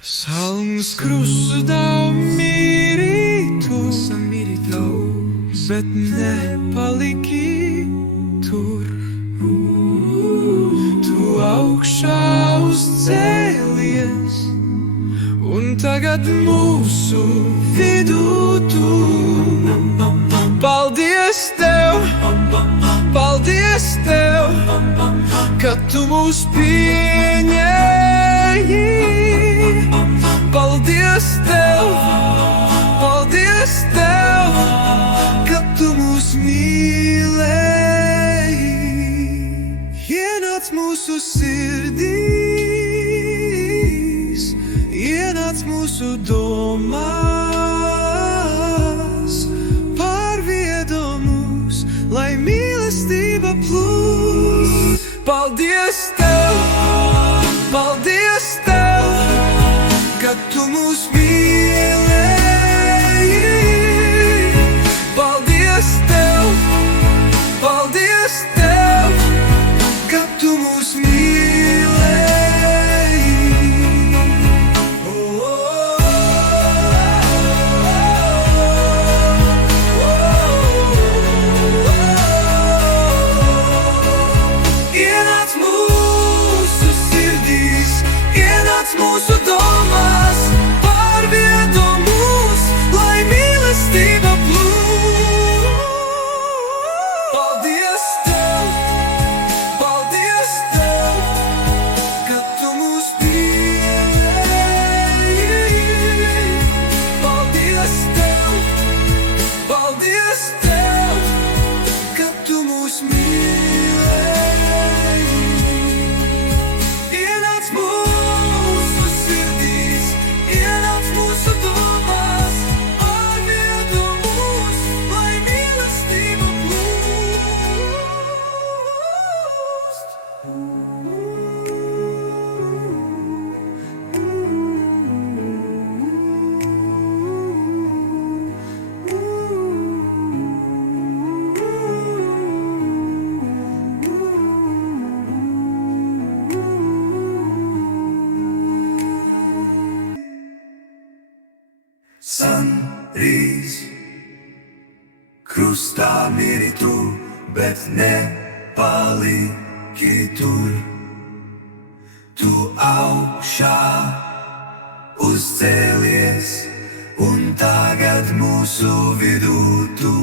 Salms krustā mīrītu, bet nepaliki tur. Tu augšā uzcēlies, un tagad mūsu vidū tu. Paldies Tev, ka Tu mūs pieņēmi. Paldies Tev, ka Tu mūs mīlēji. Ienāc mūsu sirdīs, ienāc mūsu domās, pārviedo mūs, lai mīlestība plūst. Paldies Tev, ka Tu mūs mīlēji. Paldies Tev, ka Tu mūs mīlēji. Ienāc mūsu sirdīs, ienāc mūsu domās, pārviedo mūs, lai mīlestība plūst. Paldies Tev, ka Tu mūs mīlēji. Paldies Tev, ka Tu mūs mīlēji. Ienāc mūsu sirdīs, ienāc mūsu domās, pārviedo mūs, lai mīlestība plūst. Sanrīz krustā miri Tu, bet nepaliki tur. Tu augšā uzcēlies, un tagad mūsu vidū Tu.